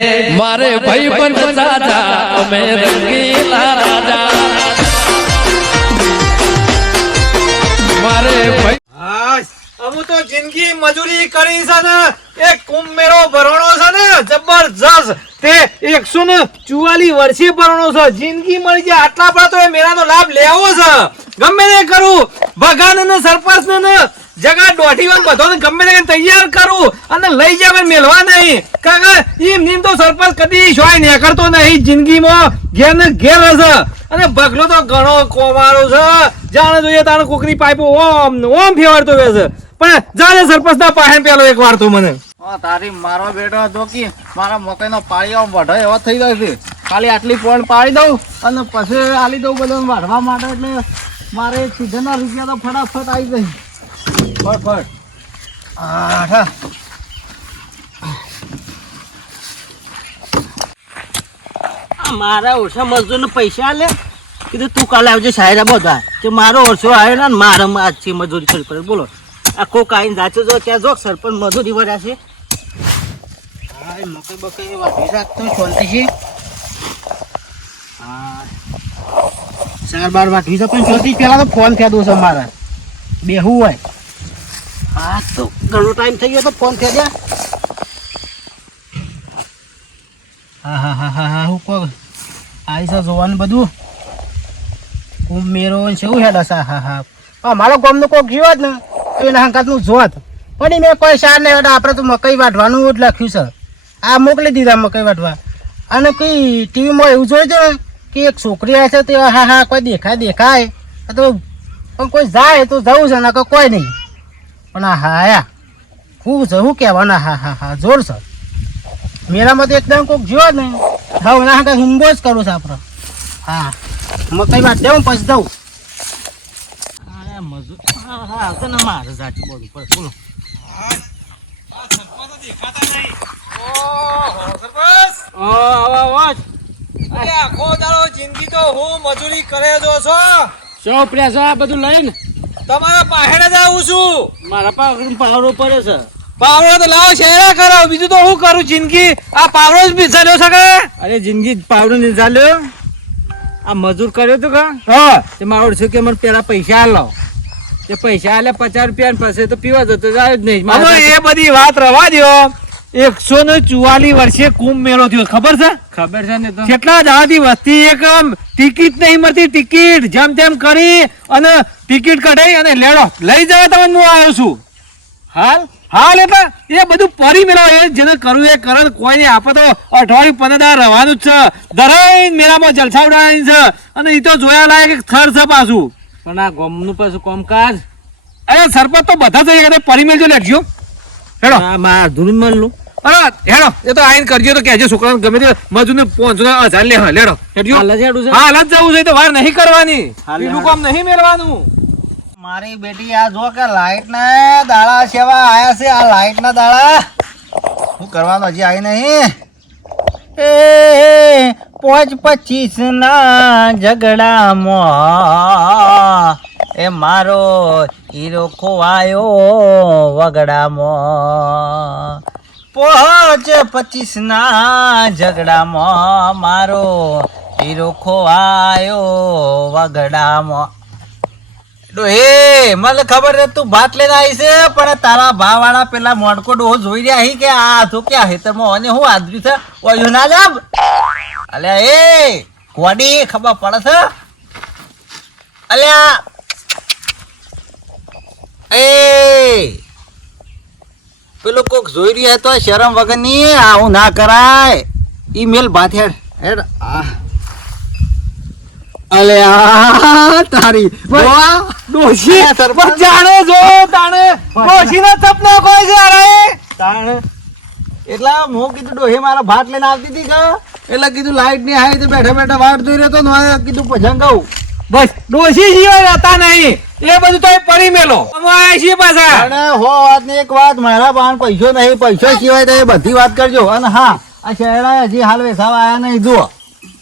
મારે ભાઈ પણ દાદા અમે રંગીલા રાજા. મારે ભાઈ અમુ તો જિંદગી મજૂરી કરી છે ને એક કુંભ મેળો ભરણો છે ને જબરજસ્ત. તે એકસો ને ચુવાલી વર્ષે ભરણો છે. જિંદગી મળી જાય આટલા બધા તો એ મેળાનો લાભ લેવો છે. ગમે તે કરું ભગવાન ને સરપંચ ને જગા દોઢી વાર બધો ગમે તે તૈયાર કરું અને લઈ જાય મેળવા નહીં. કાકા એમ નીમ તો સરપંચ કદી શોય કરતો નહીં જિંદગીમાં. ઘેર ને ઘેર હશે અને બગલો તો ઘણો કોમારો છે. જાણે જોઈએ તારે કોકરી પાઇપો ઓમ ઓમ ફેવાડતો હોય છે. પણ જાણે સરપંચ ના પાસે પેલો એક વાર તો મને. તારી મારો બેટો હતો કે, મારા મકાઈનો પાળીઓ વઢો એવો થઈ ગયો છે. ખાલી આટલી પોઈન્ટ પાડી દઉં અને પછી આલી દઉં બધું વાઢવા માટે એટલે મારે સીઝનના રૂપિયા તો ફટાફટ આવી જાય. ફટ ફટ આઠા. મારા ઓછા મજદૂરને પૈસા લે કીધું, તું કાલે આવજે સાયરા બધા. કે મારો ઓછો આવ્યો ને, મારે આજ છે મજૂરી કરી પડે, બોલો. આ કોક આવીને જાચો જો, ત્યાં જો, સરપંચ મજૂરી વર્યા છે. મકઈ બકઈ વાઢી રાખતો શાંતિ હા ચાર બાર વાટવી છે પણ શાંતિ પેલા તો ફોન થયા દો છે મારા. બેહું હોય. હા તો ઘણો ટાઈમ થઈ ગયો તો ફોન થઈ ગયા હા હા હા હા હા, હું કહું. આવી છે જોવાનું બધું. હું મેરો છે કેવું હેડા સા હા હા અમારો ગામનો કોક જીવો જ ને, તો એના હંકાતનું જોત. પણ મેં કોઈ સાર નહીં હેડા, આપણે તો મકઈ વાઢવાનું જ લખ્યું છે. આ મોકલી દીધા મકઈ વાઢવા. અને કોઈ ટીવીમાં એવું જોયું છે કે એક છોકરી આવે છે તે, હા હા કોઈ દેખાય દેખાય. તો પણ કોઈ જાય તો જવું છે, નકર કોઈ નહીં. પણ આ હા આયા ખૂબ છે હું કહેવાના હા હા હા જોર છે. મેરામાં તો એકદમ કોક જ્યો ને હા એના હાથે હુંબો જ કરું છું આપણે. હા મકઈ વાત દેવું પછી દઉં હા હા મારે સાચું બોલું પડે બોલો. આખો દાડો જિંદગી તો હું મજૂરી કરે જો છો. શું પ્રેસો આ બધું લઈને? તમારા પાહેડે જ આવું છું. મારા પાસે પાવડો પડે છે. પાવડો તો લાવો શેરા કરો બીજું તો હું કરું? જિંદગી આ પાવડો જ ભીસાલ્યો છે કે અરે જિંદગી પાવડો નિસાલ્યો આ મજૂર કર્યો તો કા? હા. તે મારો છું કે મને પેલા પૈસા આલો. તે પૈસા આલે પચાસ રૂપિયા પછી તો પીવા જતો જાય જ નહીં. એ બધી વાત રવા દો એકસો ને ચુવાલી વર્ષે કુંભ મેળો થયો. ખબર છે? ખબર છે ને તો. કેટલા દાદી વસ્તી એક ટિકિટ નહીં મળતી ટિકિટ જેમ તેમ કરી અને ટિકિટ કઢાઈ અને લેડો. લઈ જવા તમને હું આવ્યો છું. હાલ? હાલ એટલે એ બધું પરી મેળો એ જેને કરવું એ કરે કોઈને કોઈ નહીં આપે તો અઠવાડિયું પંદર દાડા રહેવાનું જ છે. દરેક મેળામાં જલસા ઉડાડવાની છે. અને એ તો જોયા લાયક થર છે પાછું. પણ આ ગોમનું પાછું કોમકાજ? અરે સરપંચ તો બધા ગયા પરી મેળજો લેજો હેડો. મારા ધૂળ મળલું અરે હેડો એ તો આઈને કરજો તો કહેજો છોકરાને ગમે તે મજૂરને પાંચસો ને હજાર લે હા, લેડો હેડજો. હાલ જ હેડું છે. હાલ જ જવું છે તો વાર નહીં કરવાની. બીજું કામ નહીં મેળવાનું. મારી બેટી આ જો કે લાઈટ ના દાડા સેવા આયા છે આ લાઈટ ના દાડા. શું કરવાનું હજી આવી નહીં? એ પોચ પચીસ ના ઝઘડામાં. એ મારો હીરો ખોવાયો વગડામાં. પાંચ પચીસ ના ઝઘડામાં મારો હીરો ખોવાયો વગડામાં. ડોહે મને ખબર છે તું ભાત લઈને આવી છે, પણ તારા ભાવાળા પેલા મોડકો ડોહો જોઈ રહ્યા હી કે આ તો ક્યાં હેતરમાં અને હું આદરી છે? ઓયું ના જામ. અલ્યા એ કોડી ખબર પડે છે? અલ્યા, એ પેલું કોક જોઈ રહ્યા તો શરમ વગરની આવું ના કરાય. ઈ મેલ બાથેડ હેડ અલે આ તારી. ડોહા? ડોશી સરપંચ. જાણે જો તાણે. ડોશીના સપના કોઈ છે અરે? તાણે. એટલે હું કીધું ડોહે મારા ભાત લઈને આવતી હતી કે? એટલે કીધું લાઈટની આવી તો બેઠા બેઠા વાટ જોઈ રહ્યો તો કીધું ગાઉં. બસ ડોશી જીવાય રહેતા નહીં. એ બધું તો એ પરી મેલો. છીએ પાછા. અને હો વાત ને એક વાત મારા પાન પૈસો નહીં પૈસો સિવાય તો એ બધી વાત કરજો. અને હા આ શહેરા હજી હાલ વેસાવા આયા નહીં જુઓ.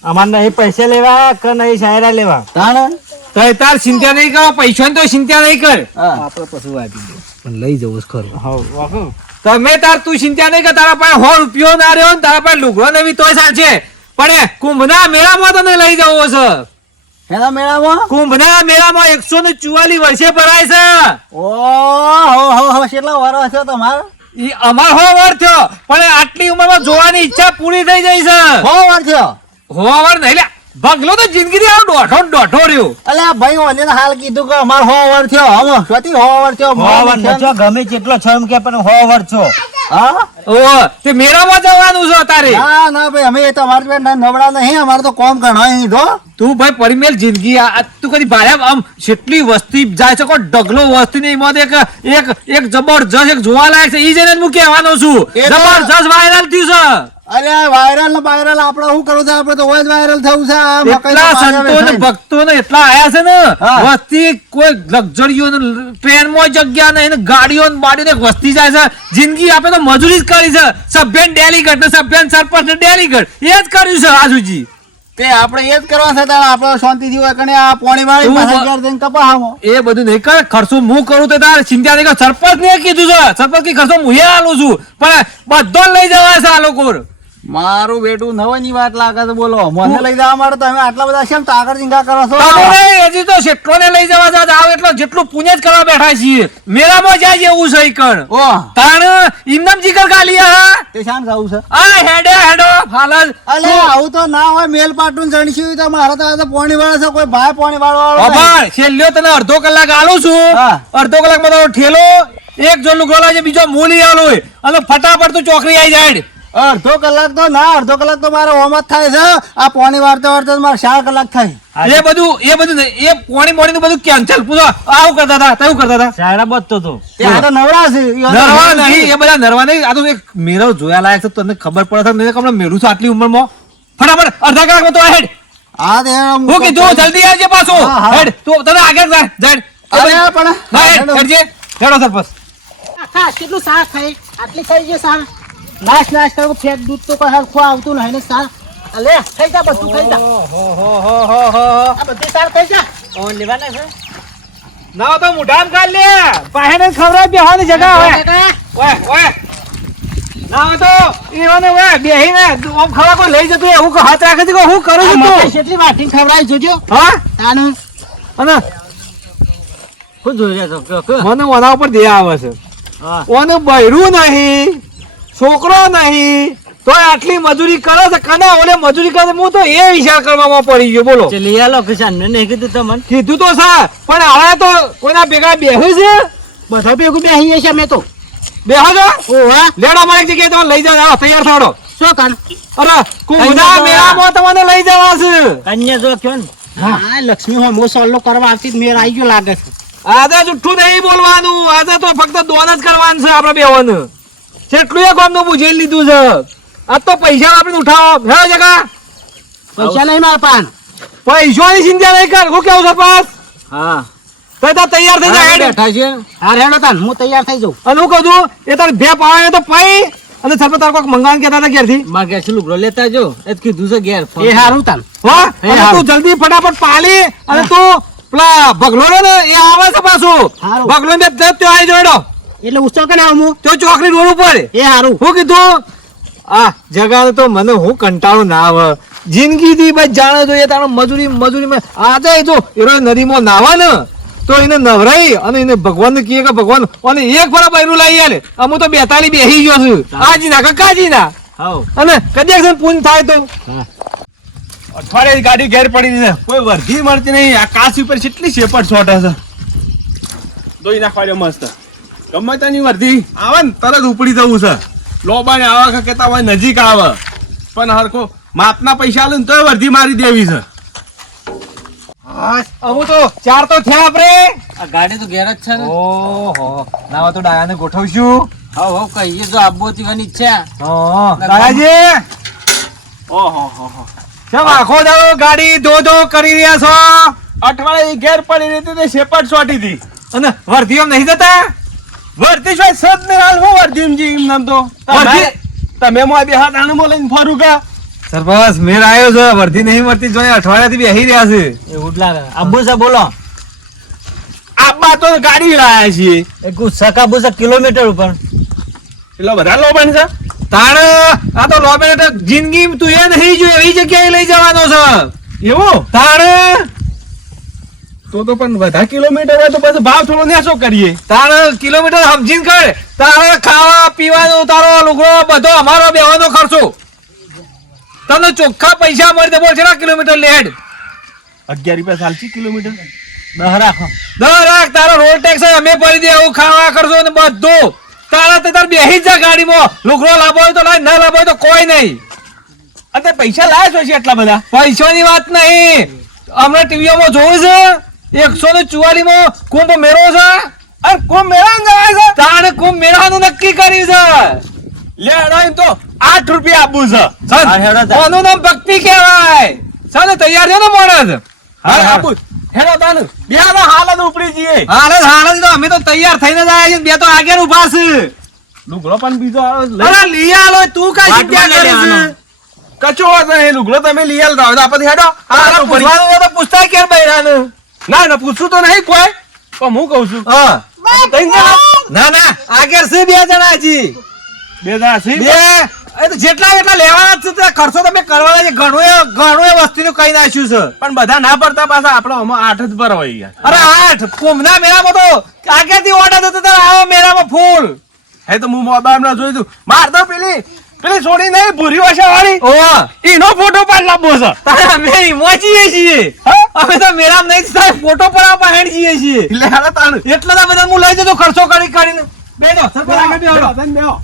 અમાર નહીં પૈસા લેવા કે નહીં શાયરા લેવા? તાણ? તો એ તાર ચિંતા નહીં કરો પૈસા તો ચિંતા નહીં કર. હા. આપણે પછી વાપી પણ લઈ જવું ખરું. હા તો તમે તાર તું ચિંતા નહીં કર તારા પાસે હો રૂપિયો ના રહ્યો ને તારા પાસે લુગડો નવી તોય સાચે. પણ એ કુંભના મેળામાં તને લઈ જવો છે. એના મેળામાં? કુંભના મેળામાં એકસો ને ચુવાલીસ વર્ષે ભરાય છે. ઓહો હો હો હો કેટલા વર્ષ છે તમારે? ઈ અમાર હો વાર થયો પણ આટલી ઉંમરમાં જોવાની ઈચ્છા પૂરી થઈ જાય છે. હો વાર થયો? હો વાર નહીં લ્યા. ભગલો તો જિંદગી આવો દોઢો ને દોઢો રહ્યો. અલ્યા ભાઈ ઓને હાલ કીધું કે અમાર હો ઓવર થયો. હમ સ્વતી હો ઓવર થયો હોવર નચો ગમે જેટલો છો એમ કે પણ હોવર છો. હા? ઓ તે મેરામાં જવાનું છે તારે? ના ના ભાઈ અમે તો ના નવડા નહીં અમારે તો કોમ ગણાય અહીં તો તું ભાઈ પરિમેલ જિંદગી આ તું કદી ભારે આમ કેટલી વસ્તી જાય છે કો ડગલો વસ્તી નહીં એમાં એક એક એક જબરજસ્ત એક જોવા લાયક છે ઈ જઈને હું કહેવાનો છું. જબરજસ્ત વાયરલ થયું છે. અરે વાયરલ ને વાયરલ આપણે શું કરવું છે? આપણે તો હોય જ વાયરલ થવું છે. એટલા સંતો ને ભક્તો ને એટલા આયા છે ને? વસ્તી કોઈ લક્ઝરીઓ ને ટ્રેનમાં જગ્યા નહીં ને ગાડીઓ ને બાડીઓ ને વસ્તી જાય છે. જિંદગી આપણે તો મજૂરી જ કરી છે. સભ્ય ડેલીગઢ ને સભ્ય સરપંચ ને ડેલીગઢ એ જ કર્યું છે સુધી તે આપણે એ જ કરવા છે તારે. આપણે શાંતિથી હોય કણે આ પોણી વાળી પાસે જઈને કપાવો એ બધું નહીં કરે. ખર્ચો હું કરું તો તારે. ચિંતા નહીં કર. સરપંચ ને કીધું છે. સરપંચ કે ખર્ચો હું આલું છું. પણ બધો લઈ જવા છે આ લોકો. મારું બેટું નવાની વાત લાગે તો બોલો. મને લઈ જવા માટે તમે આટલા બધા કેમ તાકર ચિંગા કરો છો? હજી તો શેઠોને લઈ જવા જાત આવ એટલો જેટલું પુણ્ય જ કરવા બેઠા છીએ. મેળામાં જાય એવું છે કણ. ઓ. તાણ ઇન્દમ જીગર ગાલી હા? તે શામ જાવું છે? આ હેડે હેડો હાલ અલે આવું તો ના હોય મેલ પાટું જણસ્યું તો મારે તો આ પોણી વાળો છે કોઈ ભાઈ પોણી વાળો. અભાર છેલ્લો તને અડધો કલાક આલું છું. અડધો કલાક તારો ઠેલો એક જોલું ગોલા છે બીજો મૂલી આલું અને ફટાફટ તું ચોકરી આવી જાય અડધો કલાક તો ના અડધો કલાક તો મારે ઓમ જ થાય છે. આ પોણી વાર્તા વાર્તા મારે ચાર કલાક થાય. એ બધું એ બધું એ પોણી મોણી નું બધું કેન્સલ પૂછો. આવું કરતા હતા? તેવું કરતા હતા. સાડા બચતો તો. તો નવરા છે નરવા નહીં એ બધા નરવા નહીં. આ તો એક મેરો જોયા લાયક છે તને ખબર પડે છે નહીં હમણાં મેળું છે આટલી ઉંમરમાં. ફટાફટ અડધા કલાકમાં તો હેડ. આ તે હું કીધું જલ્દી આવજે પાછું. હા, હા. હેડ તું તને આગળ જા જાય અરે પણ હા હેડ હેડજે હેડો સરપંચ આખા કેટલું સાહ થાય? આટલી થઈ છે સાર. નાશ નાશ કરો ફેટ દૂધ તો કોઈ હરખું આવતું નહીં ને સાર. અલે ખાઈ જા બધું ખાઈ જા. આ બધી સાર ખાઈ જા. ઓ લેવાના છે? ના તો મુઢામ કાઢ લે. પાહેને ખવરા બેહવાની જગા હોય ઓય. ઓય ના તો ઈવને ઓય બેહીને ઓમ ખવા કોઈ લઈ જતું એવું કે હાથ રાખે કે હું કરું છું તું? કેટલી વાટી ખવરાઈ જોજો. હા? તાનું. અને શું જોઈ રહ્યા છો મને ઓના ઉપર દે આવે છે. હા. ઓને બૈરું નહીં. છોકરો નહીં. તો આટલી મજૂરી કરે છે કના ઓલે મજૂરી કરે હું તો એ વિચાર કરવામાં પડી ગયો બોલો. લે કિસાન મેં નહીં કીધું તમને. કીધું તો સર પણ હવે તો કોઈના ભેગા બેહે છે? બધા ભેગું બેસી છે મેં તો. બેહો છો? ઓહા લેડો અમારી જગ્યાએ તમે લઈ જાઓ તૈયાર થાડો. શું કાન અરે કુંડા મેળામાં તમને લઈ જવા છે. કન્યા જો કયો હા. લક્ષ્મી હોમો સોલ્લો કરવા આવતી મેર આવી ગયો લાગે છે. આજે જુઠ્ઠું નહીં બોલવાનું આજે તો ફક્ત દોન જ કરવાનું છે આપણે બેવાનું જેટલું એ ગામનું પૂછી લીધું છે. આ તો પૈસા આપણે ઉઠાવો. હે જગા? પૈસા નહીં મારા પાન પૈસાની ચિંતા નહીં કર. હું કેવું સરપંચ હા. તો તો તૈયાર થઈ જાય. બેઠા છે. હા રેડો તાન હું તૈયાર થઈ જાઉં. અને હું કહું છું એ તારે ભે પાવે તો પાઈ અને સરપંચ તારે કોઈક મંગાવાનું કેતા હતા ઘેરથી. માં ઘેર લુગડો લેતા જો. એ કીધું છે ઘેર એ હારું તાન હો? અને તું જલ્દી ફટાફટ પાલી અને તું પેલા ભગલો ને એ આવે છે પાછું. ભગલો ને બે ત્યાં આવી જોડો. એટલે ઉત્સવ કે ના હું? તો ચોકડી રોડ ઉપર. એ હારું. હું કીધું આ જગા તો મને હું કંટાળો ના આવે. જિંદગી થી બસ જાણે જોઈએ તારો મજૂરી મજૂરી જાય જો એનો નદીમાં નાવા ને તો એને નવરાઈ અને એને ભગવાન કહે કે ભગવાન અને એક ફરા બૈરું લાવી આલે. અમુ તો બેતાલી બેહી ગયો છું. આજી ના કાજી ના અને કદાચ એક પૂન થાય તો? અઠવાડિયે ગાડી ઘેર પડી છે. કોઈ વર્ધી મળતી નહીં. આ કાશ ઉપર કેટલી શેપટ છોટ હશે દોઈ નાખવાડ્યો મસ્ત. ગમે તેની વર્ધી આવે ને તરત ઉપડી જવું છે. લોબાને આવા કેતા હોય નજીક આવે. પણ હરખો માપના પૈસા આલે ને તોય વર્ધી મારી દેવી છે. અમુ તો ચાર તો થયા આપણે આ ગાડી તો ઘેર જ છે ને. ઓહો. નાવા તો ડાયાને ગોઠવશું. હા હો કહીએ જો આબો જીવાની ઈચ્છા. હા. દાદાજી. ઓહો હો હો કેમ આખો દાડો ગાડી ધો ધો કરી રહ્યા છો? અઠવાડિયે ઘેર પડી રહી હતી તે શેપટ છોટી હતી અને વર્ધીઓ નહીં જતા? વર્ધી શું સદ ને હાલ હું વર્ધીમજી એમ નામ તો? તમે મો બે હાથ આણું લઈને ફરું કા સરપંચ મેર આવ્યો છે. વર્ધી નહીં મળતી જોઈએ અઠવાડિયાથી બેહી રહ્યા છે. એવું અબ્બુ લાગે છે બોલો. આબા તો ગાડી લાયા છીએ. એક કુ સકા બુસા કિલોમીટર ઉપર. એટલો બધા લોબાન છે? તાણ આ તો લોબેન એટલે જિંદગી તું એ નહીં જો એવી જગ્યાએ લઈ જવાનો છે. એવું? તાણ તો તો પણ બધા કિલોમીટર હોય તો પછી ભાવ થોડો ન્યાસો કરીએ. તારે કિલોમીટર સમજીને કર. તારે ખાવા પીવાનો તારો લુગડો બધો અમારો બેવાનો ખર્ચો. તને ચોખ્ખા પૈસા મળી દે બોલ છે કિલોમીટર લેડ અગિયાર રૂપિયા ચાલશે કિલોમીટર. દહ રાખો. તારો રોડ ટેક્સ અમે ભરી દે એવું ખાવા કરશો ને બધું. તારા તે તાર બેહી જા ગાડીમાં. લુગડો લાભો હોય તો લાય ના લાભો હોય તો કોઈ નહીં. અને પૈસા લાયા છે એટલા બધા. પૈસાની વાત નહીં. હમણાં ટીવીઓમાં જોયું છે? એકસો ને ચુવાલી માં કુંભ મેળો છે? અરે કુંભ મેળા જવાય છે? તાણે કુંભ મેળાનું નક્કી કરી છે. લે હેડો એમ તો આઠ રૂપિયા આપવું છે. આનું નામ ભક્તિ કહેવાય. સાને તૈયાર છે ને મોણસ હા આપું. હેડો તાન બે તો હાલત ઉપડી જઈએ. હાલત હાલત તો. અમે તો તૈયાર થઈને જ આવ્યા છીએ બે તો આગળ ઊભા છે. લુગડો પણ બીજો. અરે લઈ આલો તું કઈ જગ્યા કરે છે કચો વાત નહીં લુગડો તમે લઈ આલતા હોય તો આપણે હેડો. હા. પૂછવાનું તો પૂછતા કેમ બૈરાનું ના ના પૂછું તો નહીં કોઈ. પણ હું કહું છું. હા. ના. ના આગળ છે બે જણા હજી. બે જણા છે? બે. જેટલા જેટલા લેવાના છે તે ખર્ચો તમે કરવાના છે. ઘણું એ ઘણું એ વસ્તુનું કઈ નાખ્યું છે. પણ બધા ના પડતા પાછા આપણે આમાં આઠ જ પર હોય અરે આઠ? કુંભના મેળામાં તો આગળથી ઓર્ડર થતો તારે આવો મેળામાં ફૂલ. હે તો હું મોબાઈલમાં જોઈ દઉં. માર તો પેલી પેલી છોડી નહીં ભૂરી વાસા વાળી. ઓ એનો ફોટો પાડ લાંબો છે તારે અમે ઈમાં છીએ. હા? અમે તો મેળામાં નહીં થાય ફોટો પડાવવા હેડ જઈએ છીએ એટલે હાલો તાણ એટલા બધા હું લઈ જતો ખર્ચો કરી કરીને બેનો સરપંચ આગળ. બેહો, બેહો.